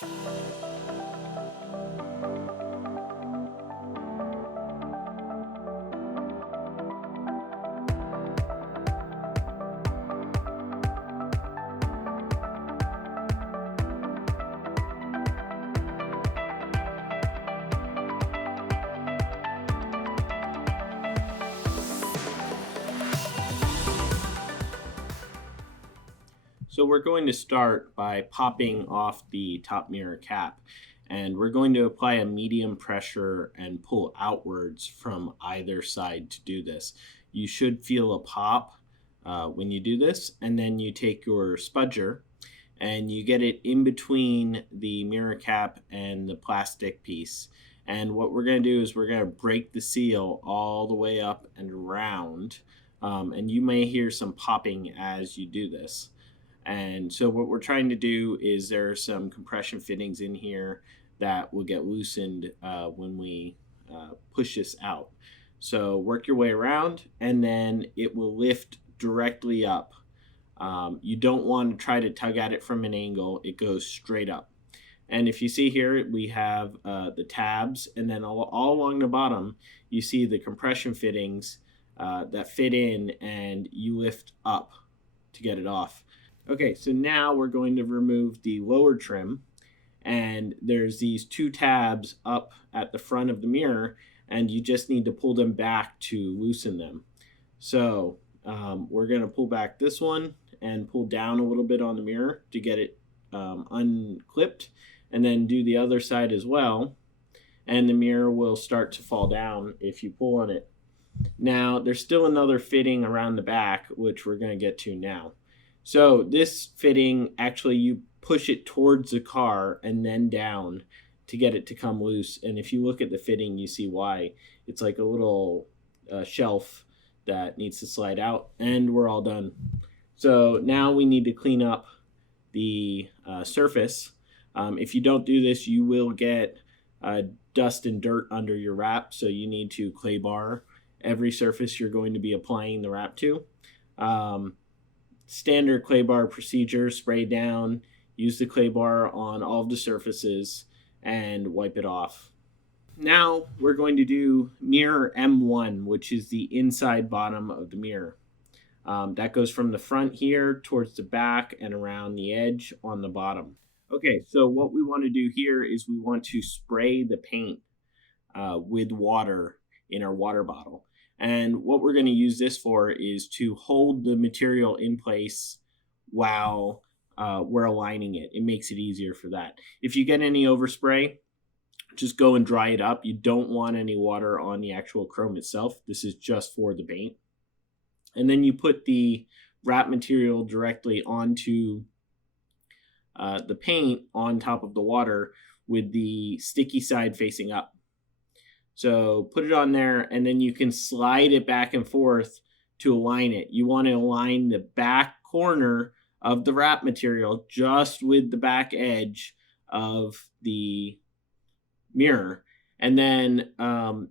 So we're going to start by popping off the top mirror cap, and we're going to apply a medium pressure and pull outwards from either side to do this. You should feel a pop when you do this, and then you take your spudger and you get it in between the mirror cap and the plastic piece. And what we're going to do is we're going to break the seal all the way up and around, and you may hear some popping as you do this. And so what we're trying to do is there are some compression fittings in here that will get loosened when we push this out. So work your way around and then it will lift directly up. You don't want to try to tug at it from an angle. It goes straight up. And if you see here, we have the tabs, and then all along the bottom, you see the compression fittings that fit in, and you lift up to get it off. Okay, so now we're going to remove the lower trim, and there's these two tabs up at the front of the mirror, and you just need to pull them back to loosen them. So we're going to pull back this one and pull down a little bit on the mirror to get it unclipped, and then do the other side as well, and the mirror will start to fall down if you pull on it. Now, there's still another fitting around the back, which we're going to get to now. So this fitting, actually you push it towards the car and then down to get it to come loose. And if you look at the fitting, you see why. It's like a little shelf that needs to slide out, and we're all done. So now we need to clean up the surface. If you don't do this, you will get dust and dirt under your wrap. So you need to clay bar every surface you're going to be applying the wrap to. Standard clay bar procedure: spray down, use the clay bar on all of the surfaces, and wipe it off. Now we're going to do mirror M1, which is the inside bottom of the mirror. That goes from the front here towards the back and around the edge on the bottom. Okay, so what we want to do here is we want to spray the paint with water in our water bottle. And what we're going to use this for is to hold the material in place while we're aligning it. It makes it easier for that. If you get any overspray, just go and dry it up. You don't want any water on the actual chrome itself. This is just for the paint. And then you put the wrap material directly onto the paint on top of the water with the sticky side facing up. So put it on there, and then you can slide it back and forth to align it. You want to align the back corner of the wrap material just with the back edge of the mirror. And then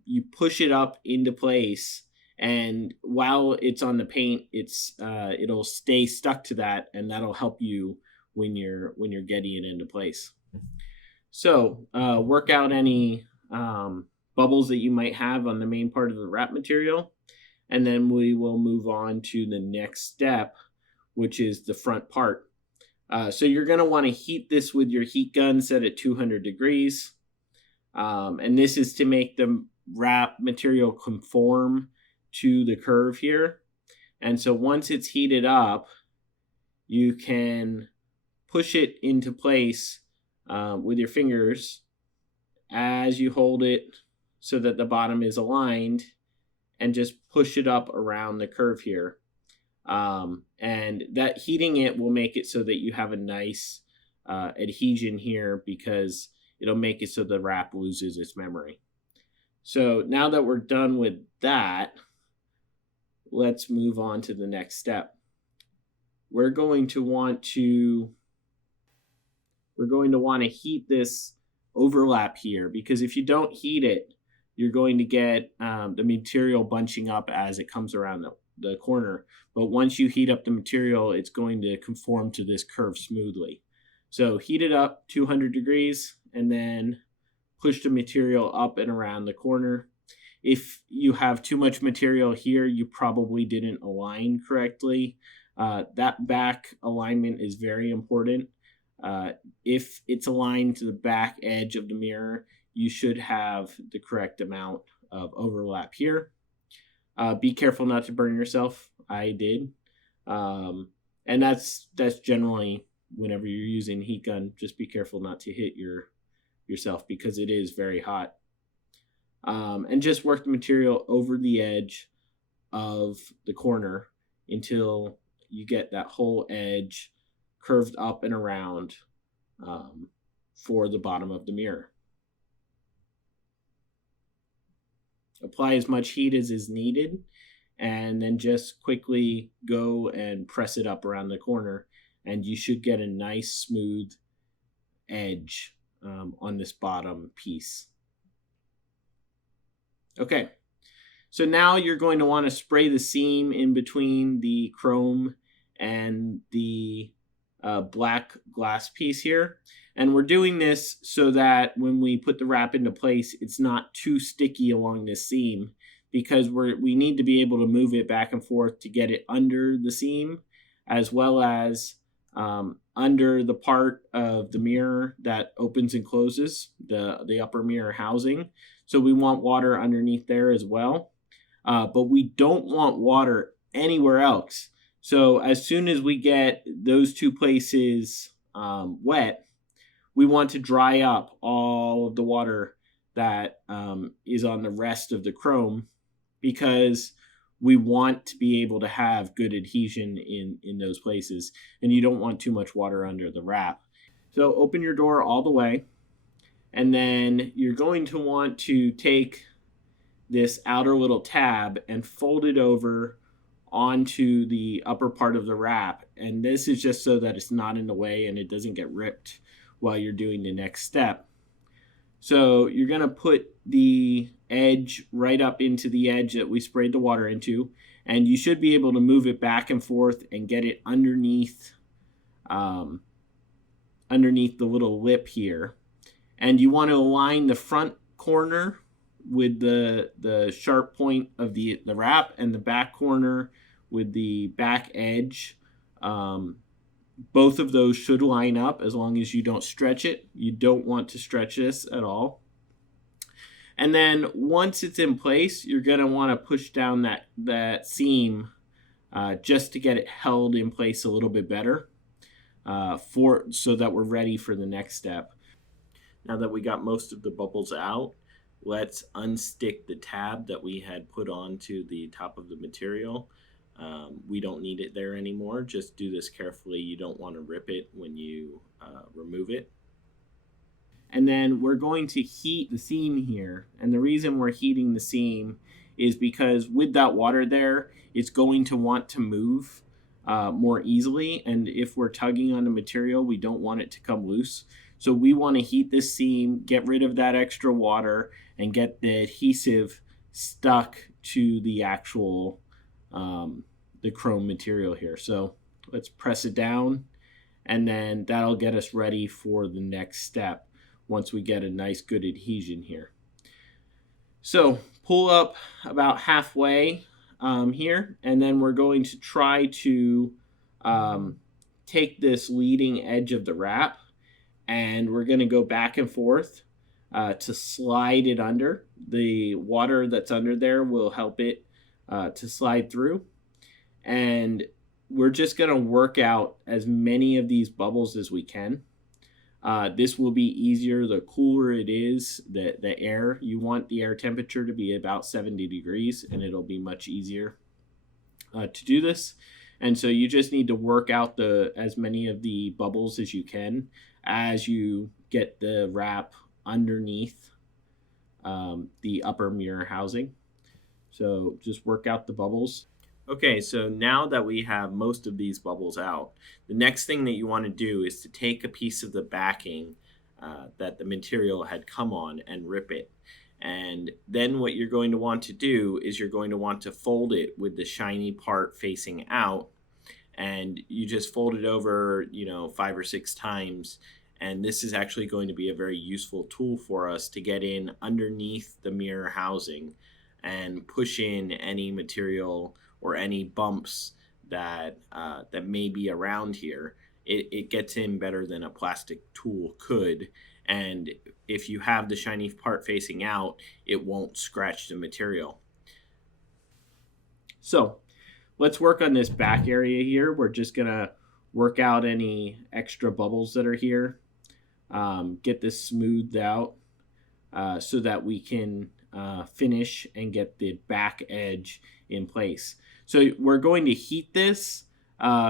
you push it up into place, and while it's on the paint, it'll stay stuck to that, and that'll help you when you're getting it into place. So work out any bubbles that you might have on the main part of the wrap material, and then we will move on to the next step, which is the front part. So you're going to want to heat this with your heat gun set at 200 degrees, and this is to make the wrap material conform to the curve here. And so once it's heated up, you can push it into place with your fingers as you hold it so that the bottom is aligned, and just push it up around the curve here. And that heating it will make it so that you have a nice adhesion here, because it'll make it so the wrap loses its memory. So now that we're done with that, let's move on to the next step. We're going to want to heat this overlap here, because if you don't heat it, you're going to get the material bunching up as it comes around the corner. But once you heat up the material, it's going to conform to this curve smoothly. So heat it up 200 degrees and then push the material up and around the corner. If you have too much material here, you probably didn't align correctly. That back alignment is very important. If it's aligned to the back edge of the mirror, you should have the correct amount of overlap here. Be careful not to burn yourself. I did. And that's generally whenever you're using heat gun, just be careful not to hit yourself because it is very hot. And just work the material over the edge of the corner until you get that whole edge curved up and around for the bottom of the mirror. Apply as much heat as is needed, and then just quickly go and press it up around the corner, and you should get a nice smooth edge on this bottom piece. Okay, so now you're going to want to spray the seam in between the chrome and the black glass piece here. And we're doing this so that when we put the wrap into place, it's not too sticky along this seam, because we need to be able to move it back and forth to get it under the seam, as well as under the part of the mirror that opens and closes, the upper mirror housing. So we want water underneath there as well. But we don't want water anywhere else. So as soon as we get those two places wet, we want to dry up all of the water that is on the rest of the chrome, because we want to be able to have good adhesion in those places, and you don't want too much water under the wrap. So open your door all the way, and then you're going to want to take this outer little tab and fold it over onto the upper part of the wrap. And this is just so that it's not in the way and it doesn't get ripped while you're doing the next step. So you're going to put the edge right up into the edge that we sprayed the water into, and you should be able to move it back and forth and get it underneath underneath the little lip here. And you want to align the front corner with the sharp point of the wrap, and the back corner with the back edge. Both of those should line up as long as you don't stretch it. You don't want to stretch this at all. And then once it's in place, you're going to want to push down that seam just to get it held in place a little bit better so that we're ready for the next step. Now that we got most of the bubbles out, let's unstick the tab that we had put onto the top of the material. We don't need it there anymore. Just do this carefully. You don't want to rip it when you remove it. And then we're going to heat the seam here. And the reason we're heating the seam is because with that water there, it's going to want to move more easily. And if we're tugging on the material, we don't want it to come loose. So we want to heat this seam, get rid of that extra water, and get the adhesive stuck to the actual the chrome material here. So let's press it down, and then that'll get us ready for the next step once we get a nice good adhesion here. So pull up about halfway here, and then we're going to try to take this leading edge of the wrap, and we're going to go back and forth to slide it under. The water that's under there will help it to slide through. And we're just going to work out as many of these bubbles as we can. This will be easier the cooler it is, the air. You want the air temperature to be about 70 degrees, and it'll be much easier to do this. And so you just need to work out as many of the bubbles as you can as you get the wrap underneath the upper mirror housing. So just work out the bubbles. Okay, so now that we have most of these bubbles out, the next thing that you want to do is to take a piece of the backing that the material had come on and rip it. And then what you're going to want to do is you're going to want to fold it with the shiny part facing out and you just fold it over, 5 or 6 times. And this is actually going to be a very useful tool for us to get in underneath the mirror housing and push in any material or any bumps that may be around here. It gets in better than a plastic tool could. And if you have the shiny part facing out, it won't scratch the material. So let's work on this back area here. We're just going to work out any extra bubbles that are here. Get this smoothed out so that we can finish and get the back edge in place. So we're going to heat this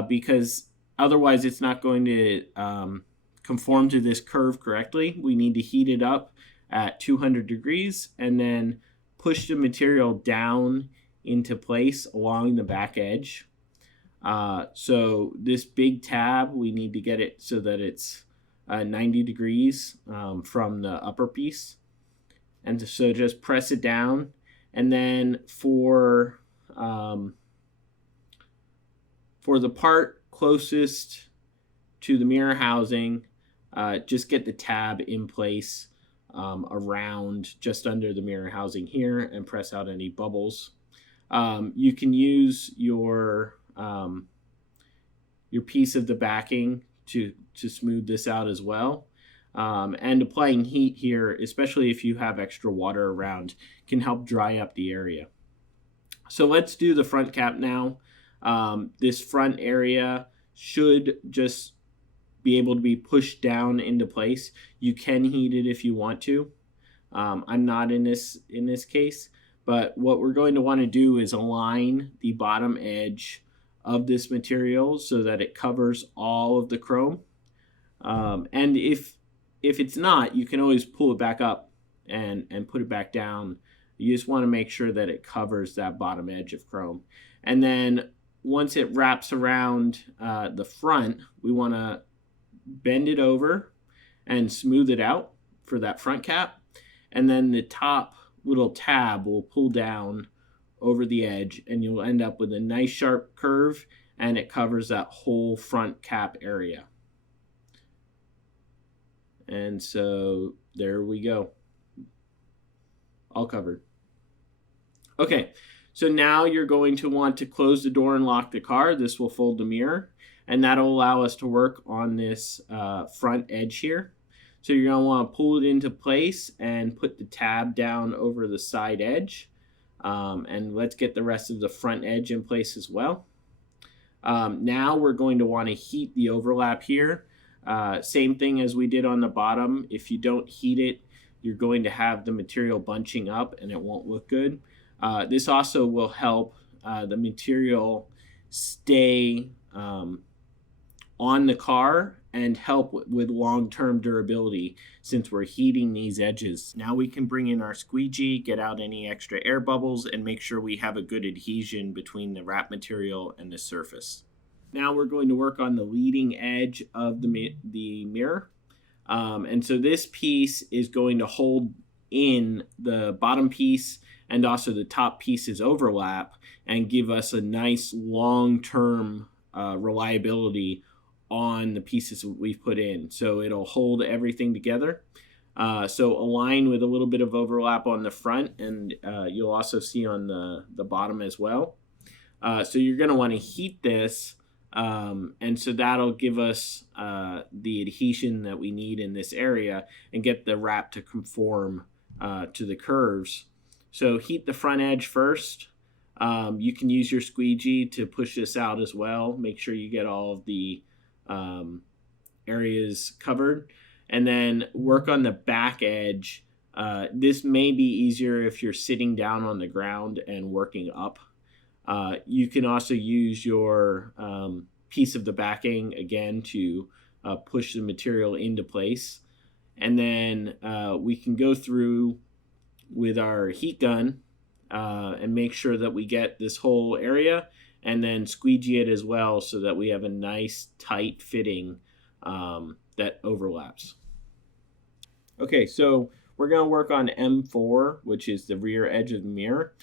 because otherwise it's not going to conform to this curve correctly. We need to heat it up at 200 degrees and then push the material down into place along the back edge. So this big tab, we need to get it so that it's 90 degrees from the upper piece. And so just press it down. And then for the part closest to the mirror housing, just get the tab in place around just under the mirror housing here and press out any bubbles. You can use your piece of the backing to smooth this out as well. And applying heat here, especially if you have extra water around, can help dry up the area. So let's do the front cap now. This front area should just be able to be pushed down into place. You can heat it if you want to. I'm not in this case, but what we're going to want to do is align the bottom edge of this material so that it covers all of the chrome. And if it's not, you can always pull it back up and put it back down. You just want to make sure that it covers that bottom edge of chrome. And then once it wraps around the front, we want to bend it over and smooth it out for that front cap. And then the top little tab will pull down over the edge and you'll end up with a nice sharp curve, and it covers that whole front cap area. And so there we go. All covered. Okay, so now you're going to want to close the door and lock the car. This will fold the mirror, and that'll allow us to work on this front edge here. So you're going to want to pull it into place and put the tab down over the side edge. And let's get the rest of the front edge in place as well. Now we're going to want to heat the overlap here. Same thing as we did on the bottom. If you don't heat it, you're going to have the material bunching up and it won't look good. This also will help the material stay on the car and help with long-term durability since we're heating these edges. Now we can bring in our squeegee, get out any extra air bubbles, and make sure we have a good adhesion between the wrap material and the surface. Now we're going to work on the leading edge of the mirror. And so this piece is going to hold in the bottom piece and also the top pieces overlap and give us a nice long-term reliability on the pieces that we've put in. So it'll hold everything together. So align with a little bit of overlap on the front, and you'll also see on the bottom as well. So you're going to want to heat this, and so that'll give us the adhesion that we need in this area and get the wrap to conform to the curves. So heat the front edge first. You can use your squeegee to push this out as well. Make sure you get all of the areas covered, and then work on the back edge. This may be easier if you're sitting down on the ground and working up. You can also use your piece of the backing again to push the material into place, and then we can go through with our heat gun and make sure that we get this whole area, and then squeegee it as well so that we have a nice tight fitting that overlaps. Okay, so we're going to work on M4, which is the rear edge of the mirror.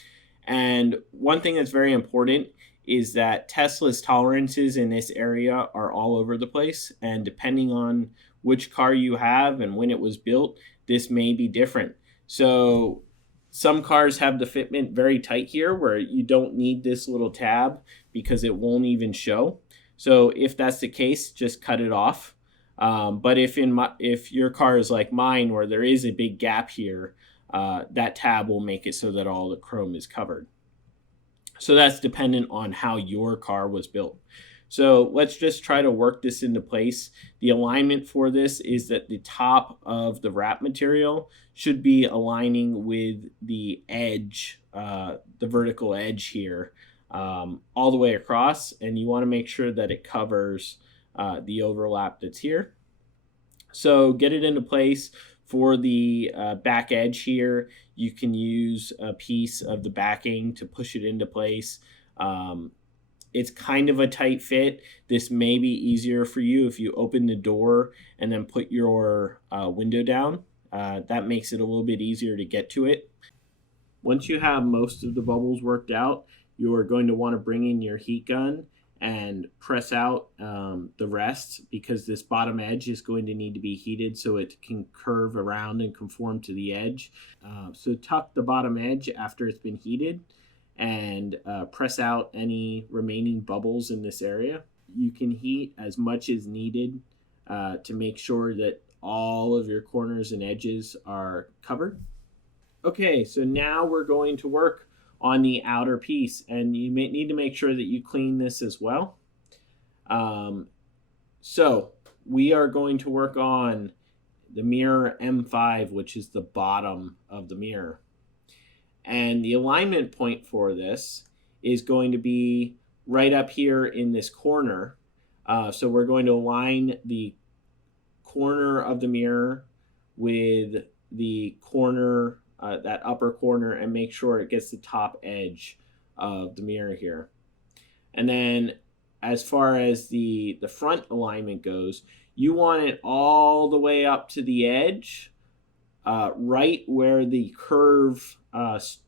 And one thing that's very important is that Tesla's tolerances in this area are all over the place. And depending on which car you have and when it was built, this may be different. So some cars have the fitment very tight here where you don't need this little tab because it won't even show. So if that's the case, just cut it off. But if your car is like mine where there is a big gap here, that tab will make it so that all the chrome is covered. So that's dependent on how your car was built. So let's just try to work this into place. The alignment for this is that the top of the wrap material should be aligning with the edge, the vertical edge here, all the way across. And you want to make sure that it covers the overlap that's here. So get it into place. For the back edge here, you can use a piece of the backing to push it into place. It's kind of a tight fit. This may be easier for you if you open the door and then put your window down. That makes it a little bit easier to get to it. Once you have most of the bubbles worked out, you are going to want to bring in your heat gun and press out the rest, because this bottom edge is going to need to be heated so it can curve around and conform to the edge. So tuck the bottom edge after it's been heated and press out any remaining bubbles in this area. You can heat as much as needed to make sure that all of your corners and edges are covered. Okay, so now we're going to work on the outer piece, and you may need to make sure that you clean this as well. So we are going to work on the mirror M5, which is the bottom of the mirror. And the alignment point for this is going to be right up here in this corner. So we're going to align the corner of the mirror with the corner, that upper corner, and make sure it gets the top edge of the mirror here. And then as far as the front alignment goes, you want it all the way up to the edge, right where the curve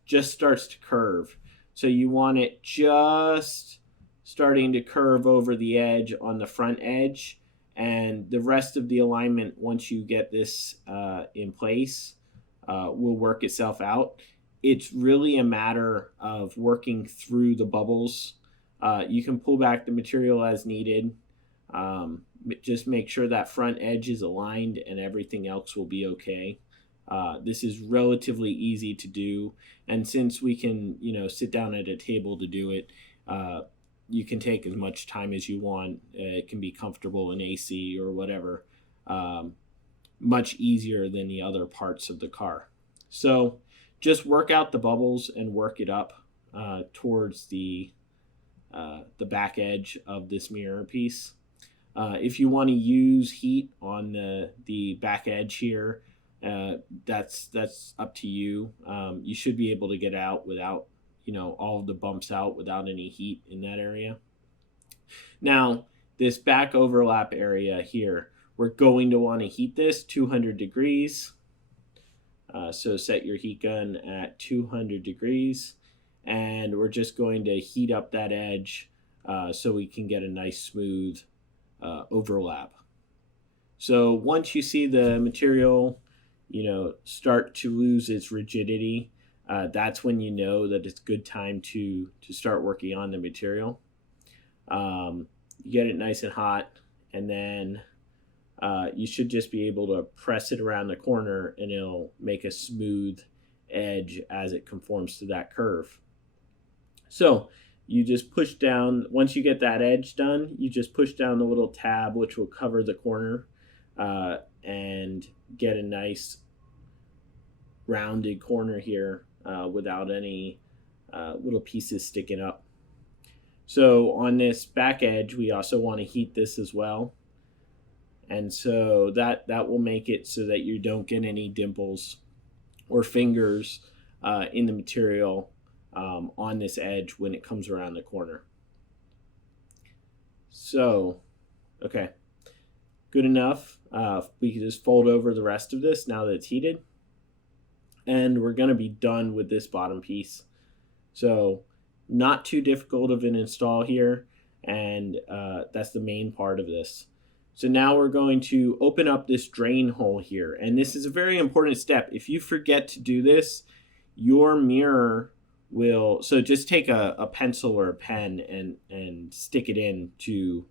just starts to curve. So you want it just starting to curve over the edge on the front edge, and the rest of the alignment, once you get this in place, will work itself out. It's really a matter of working through the bubbles. You can pull back the material as needed. Just make sure that front edge is aligned and everything else will be okay. This is relatively easy to do, and since we can, sit down at a table to do it, you can take as much time as you want. It can be comfortable in AC or whatever. Much easier than the other parts of the car. So just work out the bubbles and work it up towards the back edge of this mirror piece. If you want to use heat on the back edge here, that's up to you. You should be able to get out without, all of the bumps out without any heat in that area. Now, this back overlap area here, we're going to want to heat this 200 degrees. So set your heat gun at 200 degrees, and we're just going to heat up that edge so we can get a nice smooth overlap. So once you see the material, start to lose its rigidity, that's when you know that it's good time to start working on the material. You get it nice and hot, and then you should just be able to press it around the corner and it'll make a smooth edge as it conforms to that curve. So you just push down, once you get that edge done, you just push down the little tab which will cover the corner and get a nice rounded corner here without any little pieces sticking up. So on this back edge, we also want to heat this as well. And so that will make it so that you don't get any dimples or fingers in the material on this edge when it comes around the corner. So, okay, good enough. We can just fold over the rest of this now that it's heated. And we're going to be done with this bottom piece. So Not too difficult of an install here, and that's the main part of this. So now we're going to open up this drain hole here, and this is a very important step. If you forget to do this, your mirror will, so just take a pencil or a pen and stick it in to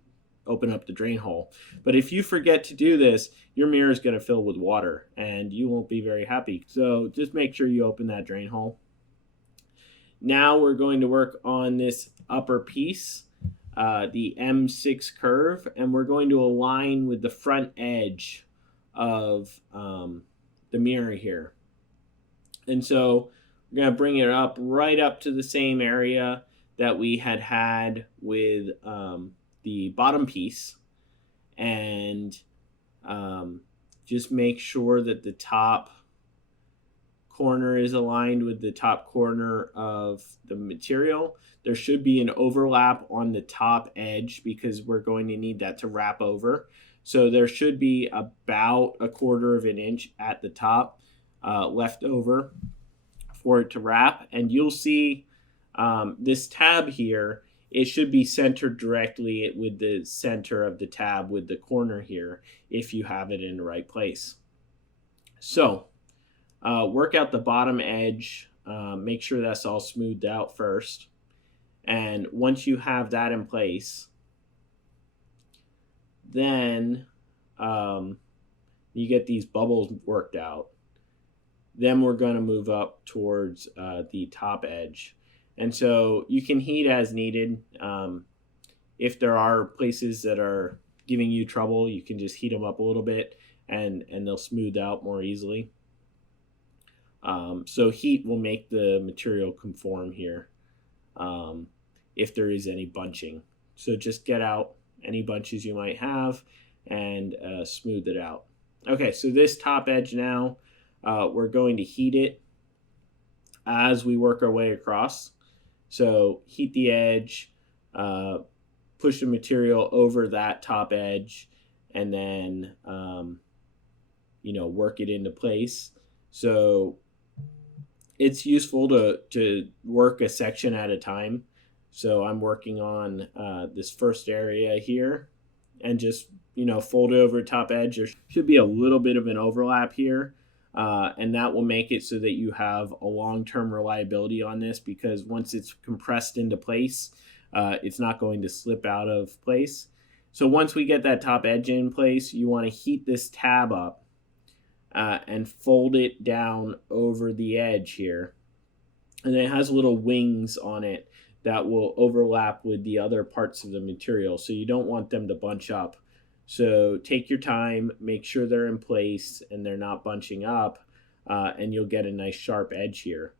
open up the drain hole. But if you forget to do this, your mirror is going to fill with water and you won't be very happy. So just make sure you open that drain hole. Now we're going to work on this upper piece, the M6 curve, and we're going to align with the front edge of the mirror here. And so we're going to bring it up right up to the same area that we had with the bottom piece, and just make sure that the top corner is aligned with the top corner of the material. There should be an overlap on the top edge because we're going to need that to wrap over. So there should be about 1/4 of an inch at the top left over for it to wrap. And you'll see this tab here, it should be centered directly with the center of the tab with the corner here if you have it in the right place. So work out the bottom edge, make sure that's all smoothed out first. And once you have that in place, then you get these bubbles worked out. Then we're going to move up towards the top edge. And so you can heat as needed. If there are places that are giving you trouble, you can just heat them up a little bit and they'll smooth out more easily. So heat will make the material conform here if there is any bunching. So just get out any bunches you might have and smooth it out. Okay, so this top edge now, we're going to heat it as we work our way across. So heat the edge, push the material over that top edge, and then work it into place. So it's useful to work a section at a time. So I'm working on this first area here and just fold it over top edge. There should be a little bit of an overlap here. And that will make it so that you have a long-term reliability on this, because once it's compressed into place, it's not going to slip out of place. So once we get that top edge in place, you want to heat this tab up and fold it down over the edge here. And it has little wings on it that will overlap with the other parts of the material. So you don't want them to bunch up. So take your time, make sure they're in place and they're not bunching up, and you'll get a nice sharp edge here.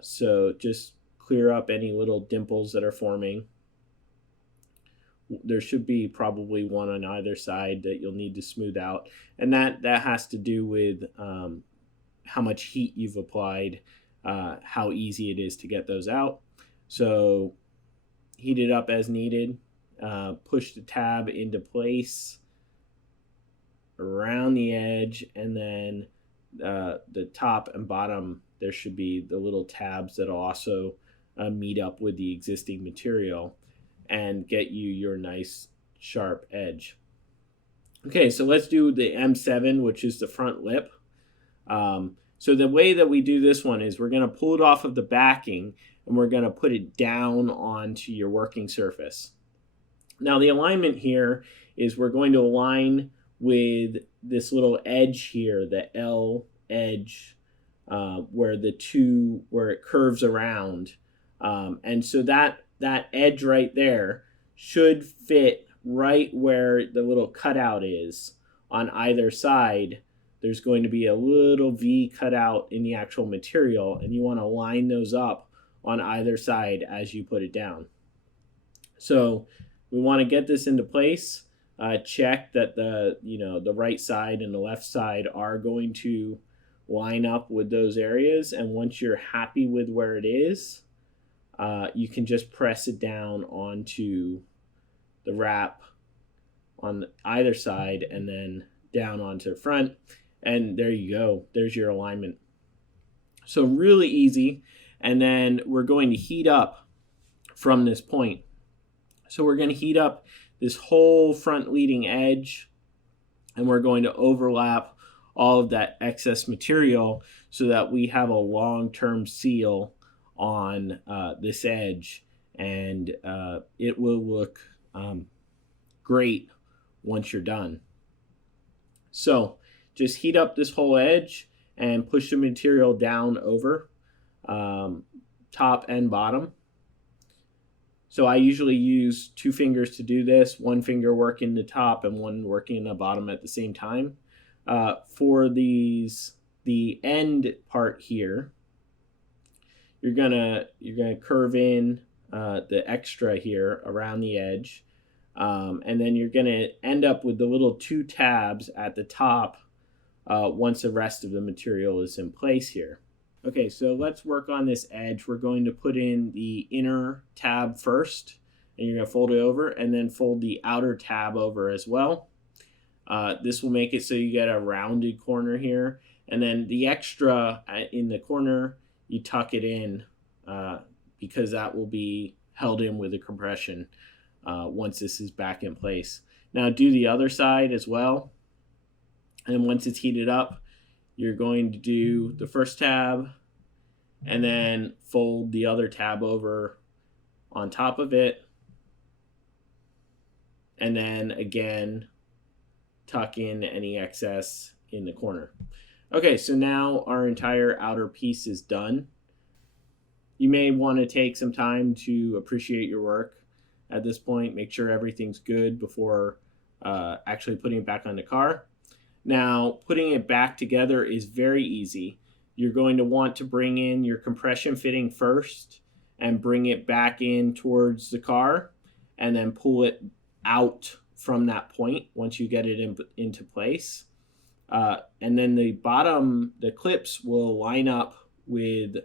So just clear up any little dimples that are forming. There should be probably one on either side that you'll need to smooth out. And that has to do with how much heat you've applied, how easy it is to get those out. So heat it up as needed. Push the tab into place around the edge, and then the top and bottom, there should be the little tabs that also meet up with the existing material and get you your nice sharp edge. Okay, so let's do the M7, which is the front lip. So the way that we do this one is we're going to pull it off of the backing and we're going to put it down onto your working surface. Now the alignment here is we're going to align with this little edge here, the L edge, where it curves around. And so that edge right there should fit right where the little cutout is on either side. There's going to be a little V cutout in the actual material, and you want to line those up on either side as you put it down. So we want to get this into place. Check that the right side and the left side are going to line up with those areas. And once you're happy with where it is, you can just press it down onto the wrap on either side and then down onto the front. And there you go. There's your alignment. So really easy. And then we're going to heat up from this point. So we're going to heat up this whole front leading edge, and we're going to overlap all of that excess material so that we have a long-term seal on this edge, and it will look great once you're done. So just heat up this whole edge and push the material down over top and bottom. So I usually use 2 fingers to do this, 1 finger working the top and 1 working the bottom at the same time. For the end part here, you're gonna curve in the extra here around the edge, and then you're gonna end up with the little 2 tabs at the top once the rest of the material is in place here. Okay, so let's work on this edge. We're going to put in the inner tab first, and you're going to fold it over, and then fold the outer tab over as well. This will make it so you get a rounded corner here, and then the extra in the corner, you tuck it in because that will be held in with the compression once this is back in place. Now do the other side as well, and once it's heated up, you're going to do the first tab and then fold the other tab over on top of it, and then again tuck in any excess in the corner. Okay, so now our entire outer piece is done. You may want to take some time to appreciate your work at this point. Make sure everything's good before actually putting it back on the car. Now, putting it back together is very easy. You're going to want to bring in your compression fitting first and bring it back in towards the car, and then pull it out from that point once you get it into place. And then the clips will line up with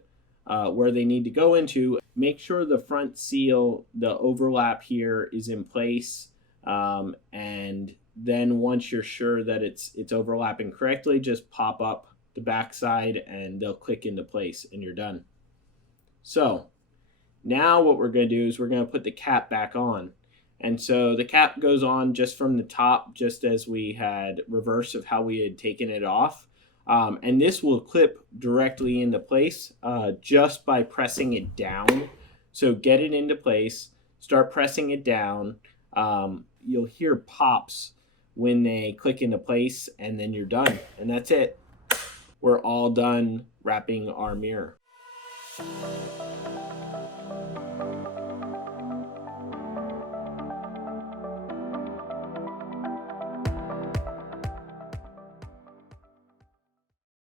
where they need to go into. Make sure the front seal, the overlap here, is in place, and then once you're sure that it's overlapping correctly, just pop up the back side and they'll click into place and you're done. So now what we're going to do is we're going to put the cap back on. And so the cap goes on just from the top, just as we had reverse of how we had taken it off. And this will clip directly into place just by pressing it down. So get it into place, start pressing it down. You'll hear pops when they click into place, and then you're done. And that's it. We're all done wrapping our mirror.